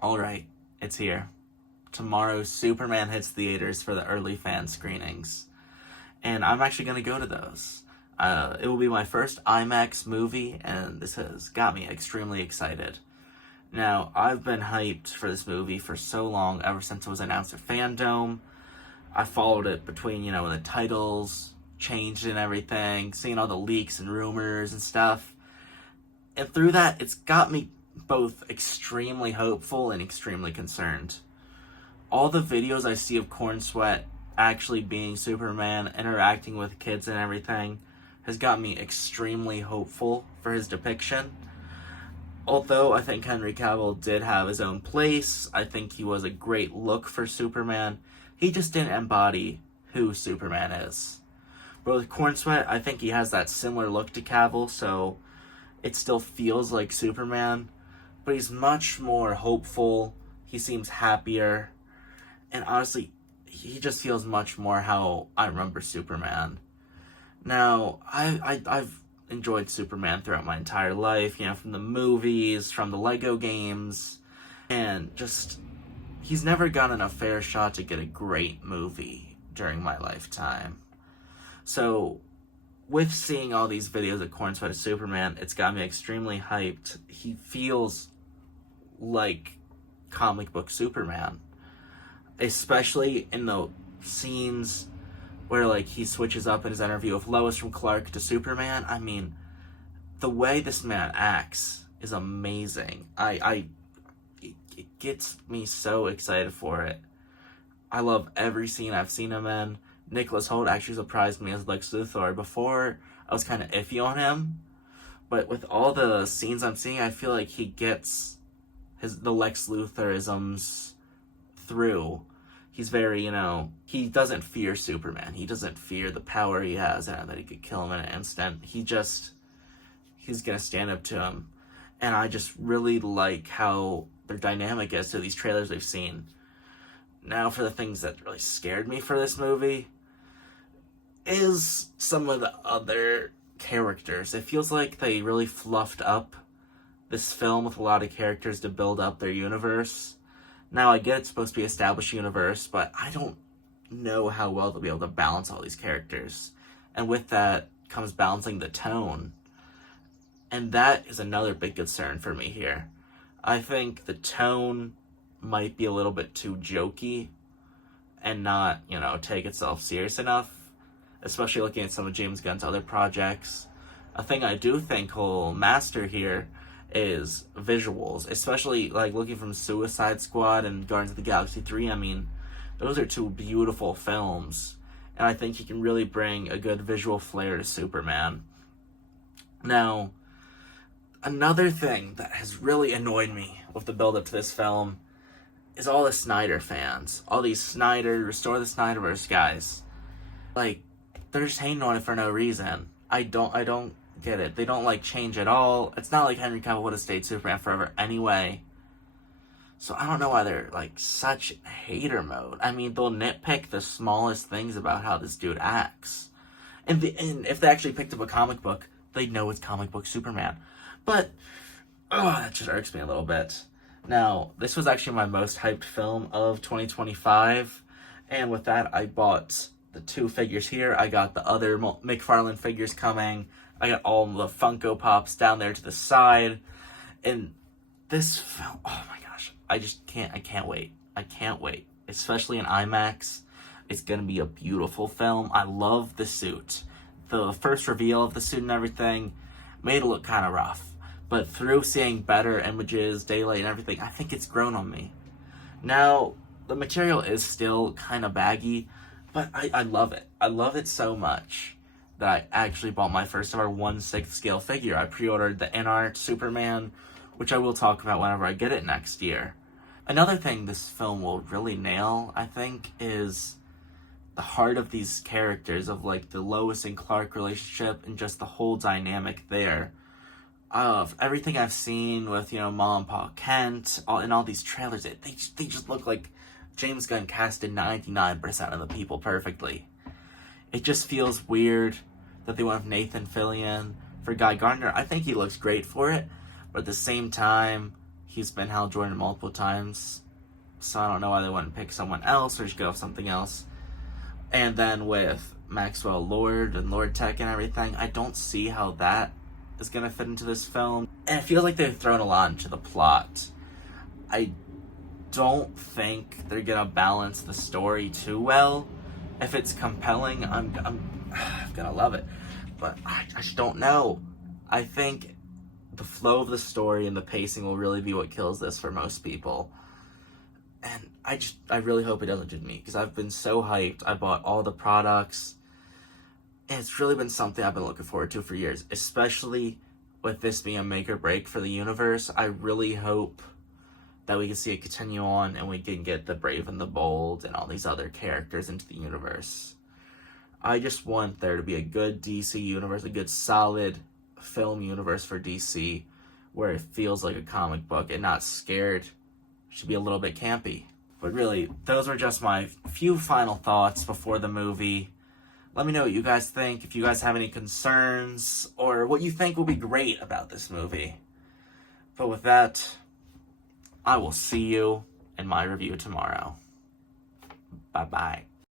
Alright, it's here. Tomorrow, Superman hits theaters for the early fan screenings. And I'm actually going to go to those. It will be my first IMAX movie, and this has got me extremely excited. Now, I've been hyped for this movie for so long, ever since it was announced at Fandom. I followed it between, when the titles changed and everything, seeing all the leaks and rumors and stuff. And through that, it's got me both extremely hopeful and extremely concerned. All the videos I see of Corn Sweat actually being Superman, interacting with kids and everything, has got me extremely hopeful for his depiction. Although I think Henry Cavill did have his own place, I think he was a great look for Superman, he just didn't embody who Superman is. But with Corn Sweat, I think he has that similar look to Cavill, so it still feels like Superman, but he's much more hopeful, he seems happier, and honestly, he just feels much more how I remember Superman. Now, I've enjoyed Superman throughout my entire life, from the movies, from the Lego games, and just, he's never gotten a fair shot to get a great movie during my lifetime. So, with seeing all these videos of Corn Sweat as Superman, it's got me extremely hyped. He feels like comic book Superman. Especially in the scenes where, he switches up in his interview with Lois from Clark to Superman. I mean, the way this man acts is amazing. It gets me so excited for it. I love every scene I've seen him in. Nicholas Hoult actually surprised me as Lex Luthor. Before, I was kind of iffy on him, but with all the scenes I'm seeing, I feel like he gets the Lex Luthorisms through. He's very, he doesn't fear Superman. He doesn't fear the power he has and that he could kill him in an instant. He's gonna stand up to him. And I just really like how their dynamic is to these trailers we've seen. Now, for the things that really scared me for this movie, is some of the other characters. It feels like they really fluffed up this film with a lot of characters to build up their universe. Now, I get it's supposed to be established universe, but I don't know how well they'll be able to balance all these characters. And with that comes balancing the tone. And that is another big concern for me here. I think the tone might be a little bit too jokey and not, take itself serious enough, especially looking at some of James Gunn's other projects. A thing I do think he'll master here is visuals, especially looking from Suicide Squad and Guardians of the Galaxy 3. I mean, those are two beautiful films, and I think he can really bring a good visual flair to Superman. Now, another thing that has really annoyed me with the build-up to this film is all the Snyder fans. All these Restore the Snyderverse guys. They're just hating on it for no reason. I don't get it. They don't change at all. It's not like Henry Cavill would have stayed Superman forever anyway. So I don't know why they're such hater mode. I mean, they'll nitpick the smallest things about how this dude acts. And if they actually picked up a comic book, they'd know it's comic book Superman. But, that just irks me a little bit. Now, this was actually my most hyped film of 2025. And with that, I bought the two figures here. I got the other McFarlane figures coming. I got all the Funko Pops down there to the side. And this film, oh my gosh, I can't wait. I can't wait. Especially in IMAX. It's going to be a beautiful film. I love the suit. The first reveal of the suit and everything made it look kind of rough. But through seeing better images, daylight and everything, I think it's grown on me. Now, the material is still kind of baggy, but I love it. I love it so much that I actually bought my first ever 1/6 scale figure. I pre-ordered the InArt Superman, which I will talk about whenever I get it next year. Another thing this film will really nail, I think, is the heart of these characters, of the Lois and Clark relationship and just the whole dynamic there. Of everything I've seen with, Mom and Pa Kent, in all these trailers, they just look like James Gunn casted 99% of the people perfectly. It just feels weird that they went with Nathan Fillion for Guy Gardner. I think he looks great for it, but at the same time, He's been Hal Jordan multiple times, so I don't know why they wouldn't pick someone else or just go with something else. And then with Maxwell Lord and Lord Tech and everything, I don't see how that is going to fit into this film. And it feels like they've thrown a lot into the plot. I don't think they're going to balance the story too well. If it's compelling, I'm going to love it. But I just don't know. I think the flow of the story and the pacing will really be what kills this for most people. And I really hope it doesn't to me, because I've been so hyped. I bought all the products. And it's really been something I've been looking forward to for years, especially with this being a make or break for the universe. I really hope that we can see it continue on and we can get the Brave and the Bold and all these other characters into the universe. I just want there to be a good DC universe, a good solid film universe for DC where it feels like a comic book and not scared. It should be a little bit campy. But really, those were just my few final thoughts before the movie. Let me know what you guys think, if you guys have any concerns, or what you think will be great about this movie. But with that, I will see you in my review tomorrow. Bye-bye.